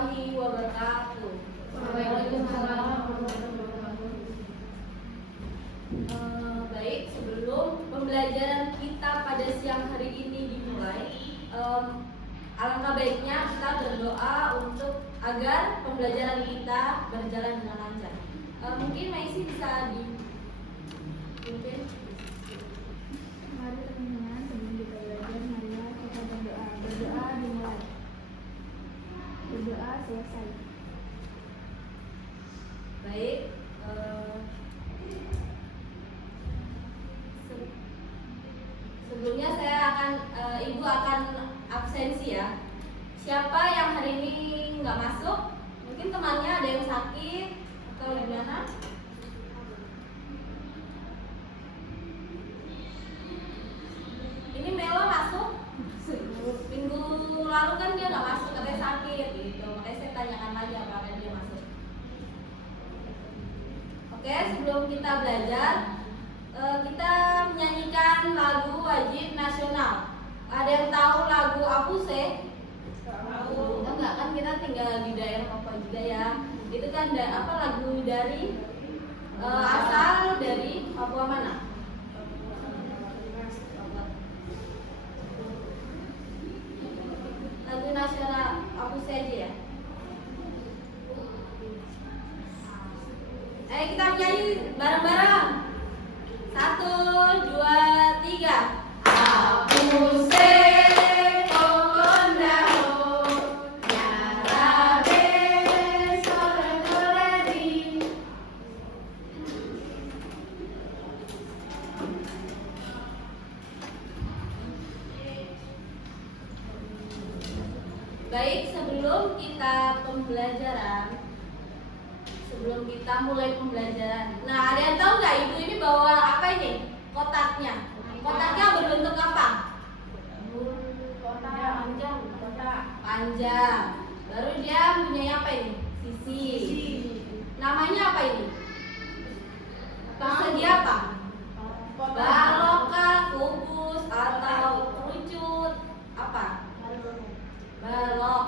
warahmatullahi wabarakatuh. Waalaikumsalam warahmatullahi wabarakatuh. Baik, sebelum pembelajaran kita pada siang hari ini dimulai, alangkah baiknya kita berdoa untuk agar pembelajaran kita berjalan dengan lancar. Mungkin Maisi bisa dipimpin. Mari teman-teman, sebelum kita belajar, marilah kita berdoa. Berdoa dimulai. Berdoa selesai. Baik, sebelumnya Ibu akan absensi ya. Siapa yang hari ini nggak masuk? Mungkin temannya ada yang sakit atau gimana? Ini Melo masuk? Minggu lalu kan dia nggak masuk, katanya sakit gitu. Makanya saya tanyakan lagi apakah dia masuk. Oke, sebelum kita belajar, kita menyanyikan lagu wajib nasional. Ada yang tahu lagu Apuse? Tahu. Enggak kan kita tinggal di daerah Papua juga ya. Itu kan lagu dari asal dari Papua mana? Lagu nasional Apuse aja ya. Ayo kita menyanyi bareng-bareng. 1, 2, 3. Apuse kokondaho nyarabe sore-soredi. Baik, sebelum kita mulai pembelajaran. Nah, ada yang tahu nggak Ibu ini bawa apa ini? Kotaknya. Kotaknya berbentuk apa? Kotak Panjang. Baru dia punya apa ini? Sisi. Namanya apa ini? Persegi apa? Balokah, kubus, atau kerucut? Apa? Balok.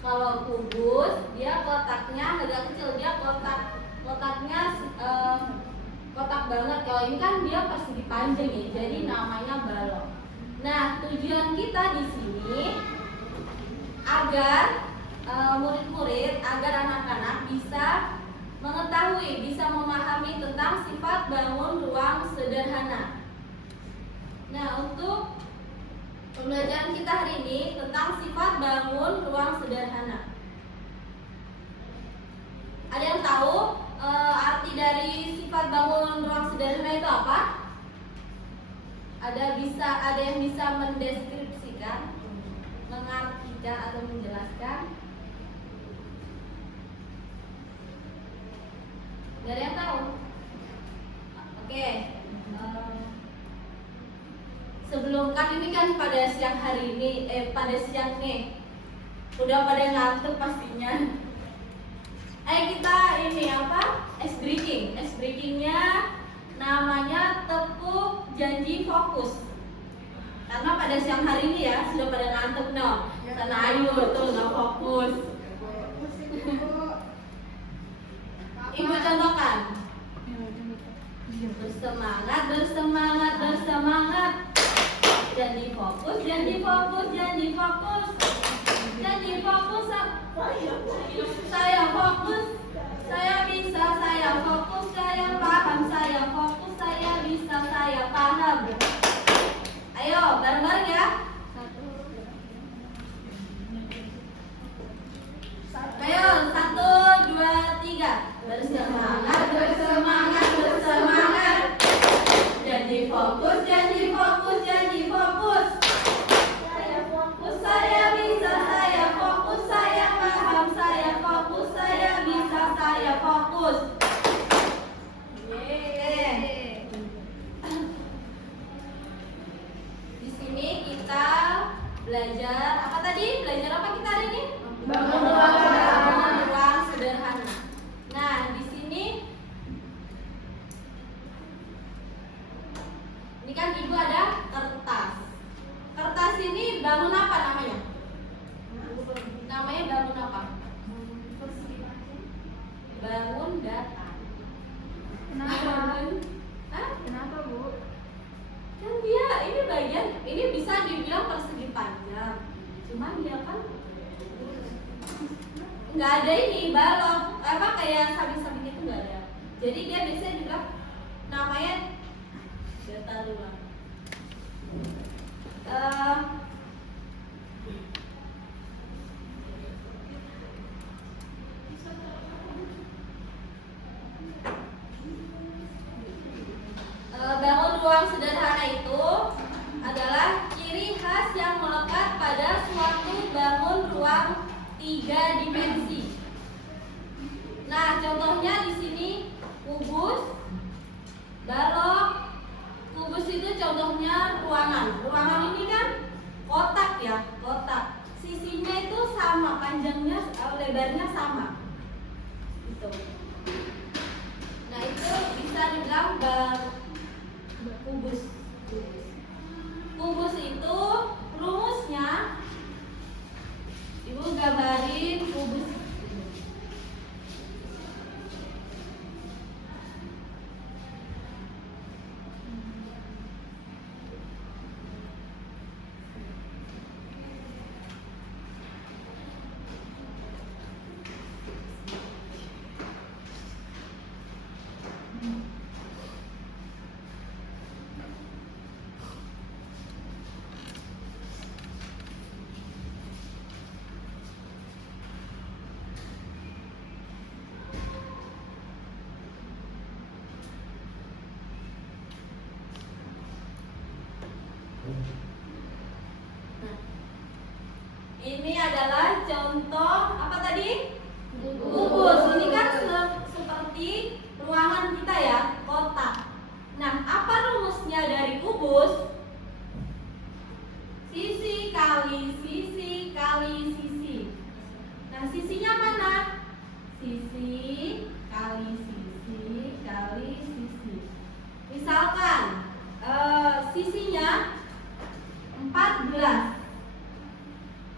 Kalau kubus dia kotaknya agak kecil, dia kotaknya kotak banget. Kalau ini kan dia persegi panjang ya, jadi namanya balok. Nah, tujuan kita di sini agar murid-murid, agar anak-anak bisa mengetahui, bisa memahami tentang sifat bangun ruang sederhana. Nah, untuk pembelajaran kita hari ini tentang sifat bangun ruang sederhana. Ada yang tahu arti dari sifat bangun ruang sederhana itu apa? Ada yang bisa mendeskripsikan, mengartikan atau menjelaskan? Gak ada yang tahu? Oke. Sebelum kan ini kan pada siang hari ini, pada siang nih, udah pada ngantuk pastinya. Kita ini apa? Ice breakingnya namanya tepuk janji fokus. Karena pada siang hari ini ya sudah pada ngantuk no. Sana ayo tuh nggak fokus. Ibu contohkan. Bersemangat, bersemangat, bersemangat. Janji fokus, janji fokus, janji fokus. Janji fokus. Saya fokus. Saya bisa, saya fokus. Saya paham, saya fokus. Saya bisa, saya paham. Ayo, bareng-bareng ya. Ayo, 1, 2, 3. Bersemangat, bersemangat, bersemangat. Janji fokus, janji fokus, janji fokus. Saya fokus, saya bisa, saya fokus, saya paham, saya fokus, saya bisa, saya fokus. Di sini kita Hah? Kenapa, Bu? Kan dia ini bagian, ini bisa dibilang persegi panjang, cuman dia kan nggak ada ini balok apa kayak samping-samping itu nggak ada. Jadi dia biasanya dibilang namanya data ruang. Bangun ruang sederhana itu adalah ciri khas yang melekat pada suatu bangun ruang 3 dimensi. Nah, contohnya di sini kubus, balok. Kubus itu contohnya ruangan. Ruangan ini kan kotak ya, kotak. Sisinya itu sama, panjangnya, lebarnya sama. Gitu. Nah, itu bisa dibilang kubus. Kubus itu rumusnya, Ibu gambarin kubus. Ini adalah contoh apa tadi? Kubus. Ini kan seperti ruangan kita ya, kotak. Nah, apa rumusnya dari kubus? Sisi kali sisi kali sisi. Nah, sisinya mana? Sisi kali sisi kali sisi. Misalkan sisinya 14.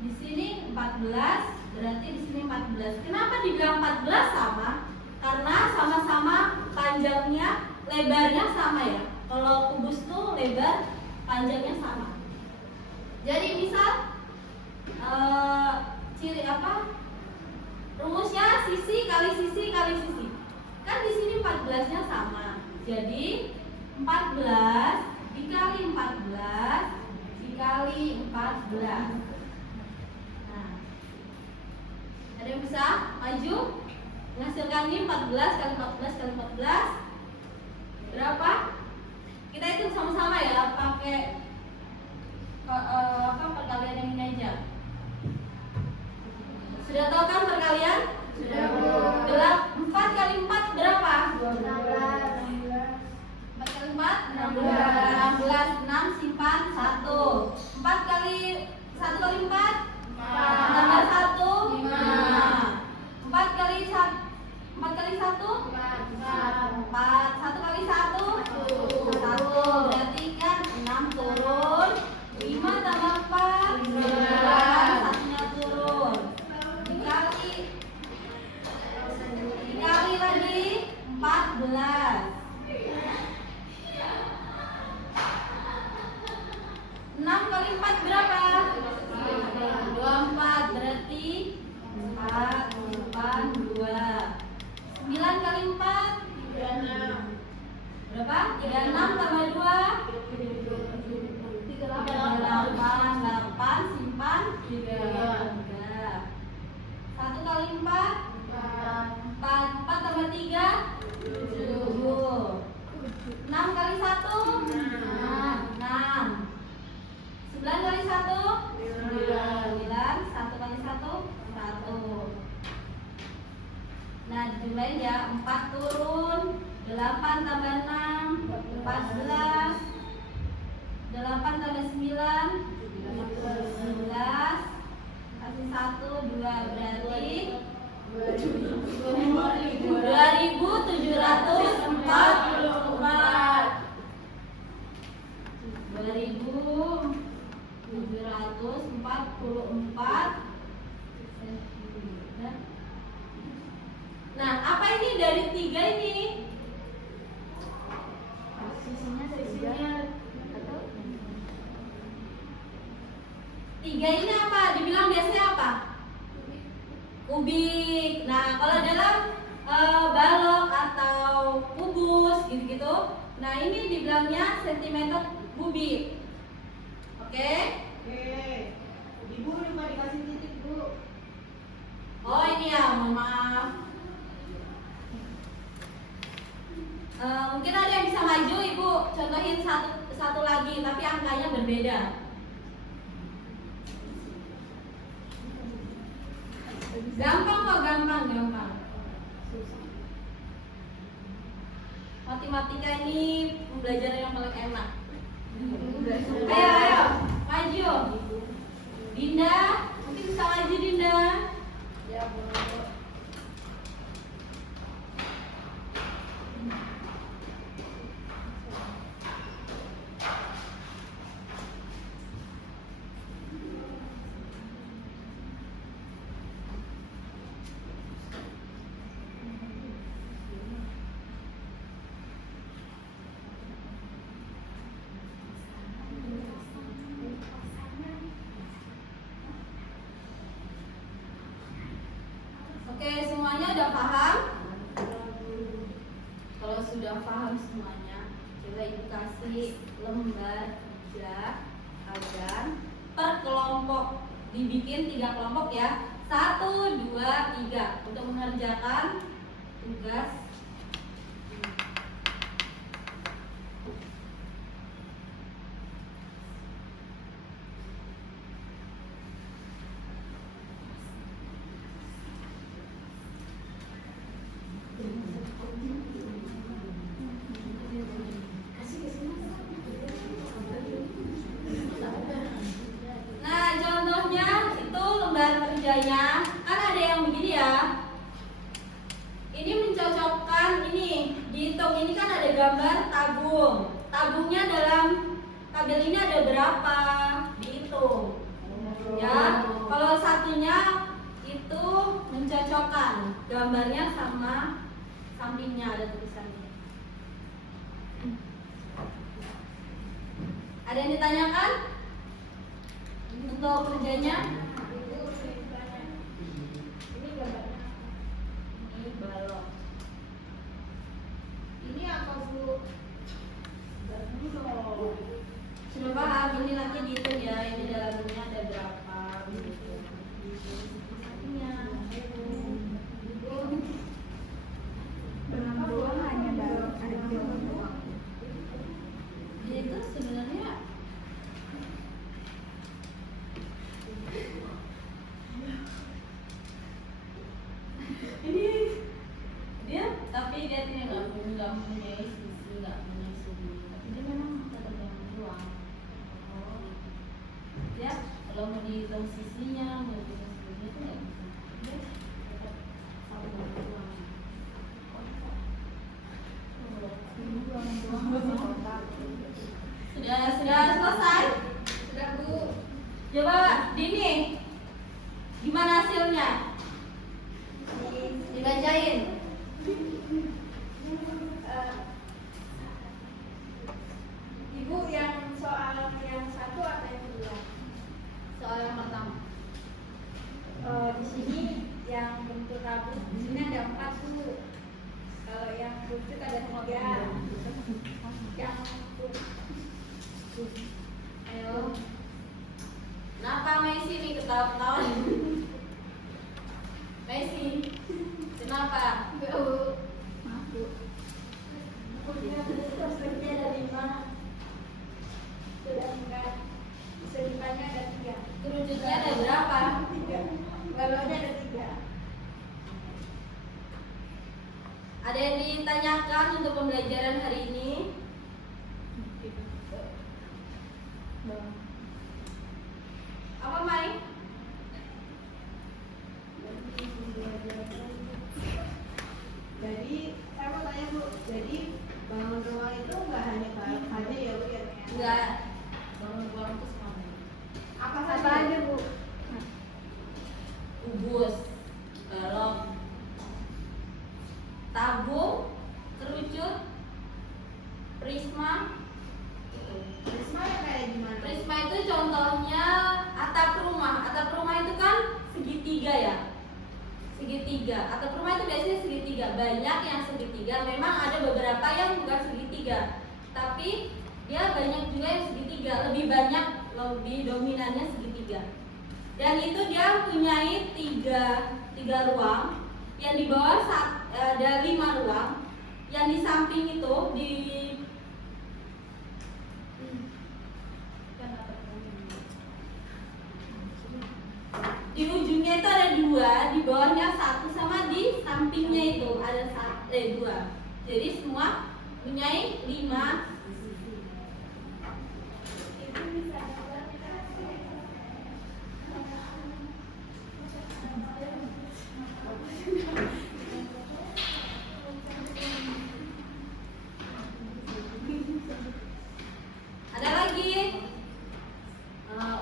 Di sini 14, berarti di sini 14. Kenapa dibilang 14 sama? Karena sama-sama panjangnya, lebarnya sama ya. Kalau kubus tuh lebar, panjangnya sama. Jadi misal ciri apa? Rumusnya sisi kali sisi kali sisi. Kan di sini 14-nya sama. Jadi 14 dikali 14 dikali 14. Ada yang bisa maju menghasilkan ini 14 kali 14 kali 14 berapa? Kita hitung sama-sama ya, pakai perkalian yang ini aja. Sudah tahu kan perkalian? Sudah, Bu. 4 kali 4 berapa? 16. 4 kali 4 16. 6 simpan 1. 4 kali 1 kali 4 tambah 1 5. 4 kali 1 4. 1 kali 1 1. Berarti kan 6 turun, 5 tambah 4 9. Satunya turun. Dikali lagi 14. 6 kali 4 berapa? 24. Berarti 4 simpan 2. 9 kali 4 berapa? 36 tambah 2 8 simpan 3. 1 kali 4 4 tambah 3 7. 6 kali 1 6. 9 kali 1 9. 1 kali 1 1. Nah, dijumlahin ya, 4 turun, 8 tambah 6 14. 8 tambah 9 11. Kasih 1 2 berarti 2744. 2744. Nah, apa ini dari 3 ini? atau 3 ini apa? Dibilang biasanya apa? Kubik. Nah, kalau dalam balok atau kubus gitu-gitu, nah ini dibilangnya sentimeter kubik. Oke? Ibu lupa dikasih titik, Bu. Oh ini ya, mohon maaf. Mungkin ada yang bisa maju, Ibu contohin satu lagi, tapi angkanya berbeda. Gampang kok, gampang. Matematika ini pembelajaran yang paling enak. Ayo, maju. Dinda, mungkin bisa maju Dinda. Ya, Bu. Oke, semuanya udah paham? Kalau sudah paham semuanya, coba Ibu kasih lembar kerja agar per kelompok dibikin 3 kelompok ya. 1, 2, 3 untuk mengerjakan tugas. Nah, contohnya itu lembar kerjanya kan ada yang begini ya. Ini mencocokkan ini, dihitung ini kan ada gambar tabung. Tabungnya dalam tabel ini ada berapa? Dihitung. Ya, kalau satunya itu mencocokkan gambarnya sama sampingnya ada tulisannya. Ada yang ditanyakan untuk kerjanya? Ini gambarnya. Ini balok. Ini apa, Bu? Sudah paham? Ini nanti dihitung ya. Ini dalamnya ada berapa? Gitu. Sampingnya. pengambilan hanya balok aja. Itu sebenarnya ini dia, tapi dia tidak mempunyai sisi, nggak mempunyai sudut, tapi dia memang tetap yang ruang. Oh, dia kalau mau dihitung sisinya, mau dihitung sudutnya itu nggak bisa. Dia tetap sama dengan ruang. Sudah selesai? Sudah, Bu. Coba Dini, gimana hasilnya? Dibacain. Ibu yang soal yang 1 atau yang 2? Soal yang pertama. Di sini yang bentuk tabung, di sini ada 4 Bu. Kalau yang buncit ada 3. Yang Ayo. Kenapa Messi nih ketawa-ketawa? Messi, kenapa? Maaf Bu. persennya ada 5. Sudah enggak. Sedikitnya ada 3. Kerucutnya ada berapa? 3. Balonnya ada 3. Ada yang ditanyakan untuk pembelajaran hari ini? Apa Mai? Jadi saya mau tanya Bu, jadi bangun rumah itu nggak hanya balok aja ya Bu ya? Enggak. Bangun ruang itu semuanya. Apa Apa saja? aja Bu? Kubus, balok, tabung, kerucut, prisma, itu. Prisma yang kayak gimana? Prisma itu contohnya atap rumah. Atap rumah itu kan segitiga ya. Segitiga. Atap rumah itu biasanya segitiga. Banyak yang segitiga. Memang ada beberapa yang bukan segitiga. Tapi dia banyak juga yang segitiga. Lebih banyak, lebih dominannya segitiga. Dan itu dia punyai tiga ruang. Yang di bawah ada 5 ruang. Yang di samping itu di ujungnya itu ada 2, di bawahnya 1, sama di sampingnya itu ada 2. Jadi semua punyai 5. Ada lagi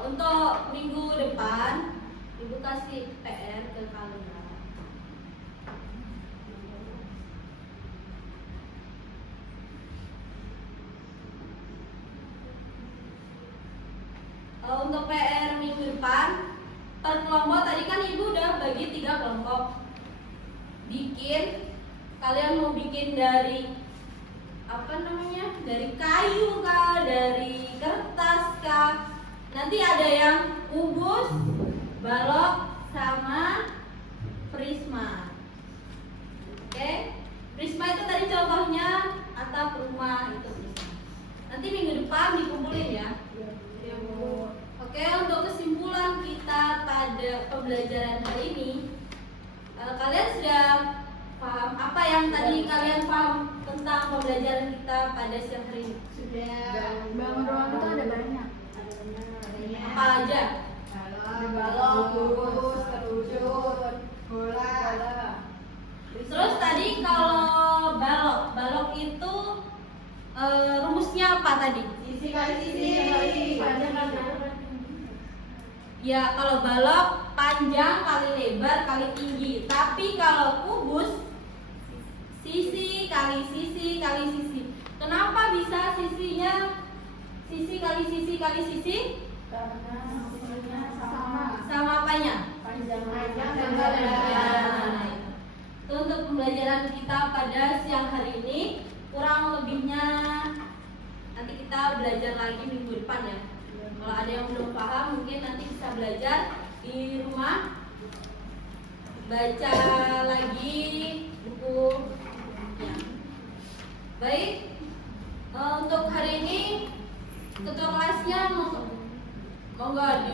untuk minggu depan Ibu kasih PR ke kalian. Untuk PR minggu depan per kelompok tadi kan Ibu udah bagi 3 kelompok. Kalian mau bikin dari dari kayu kah, dari kertas kah? Nanti ada yang kubus, balok, sama prisma. Oke? Prisma itu tadi contohnya atap rumah itu prisma. Nanti minggu depan dikumpulin ya. Oke, untuk kesimpulan kita pada pembelajaran hari ini, kalian sudah paham apa yang tadi kalian paham tentang pembelajaran kita pada siang hari ini? Sudah. Bangun ruang itu ada banyak. Apa aja? Balok, kubus, terwujud, bola. Terus tadi kalau balok itu rumusnya apa tadi? Sisi kali sisi. Ya, kalau balok panjang kali lebar kali tinggi. Tapi kalau kubus sisi kali sisi kali sisi. Kenapa bisa sisinya sisi kali sisi kali sisi? Sama apanya? Panjang dan lebar. Itu untuk pembelajaran kita pada siang hari ini. Kurang lebihnya nanti kita belajar lagi minggu depan ya. Kalau ada yang belum paham mungkin nanti bisa belajar di rumah, baca lagi bukunya. Baik, untuk hari ini ketua kelasnya mau nggak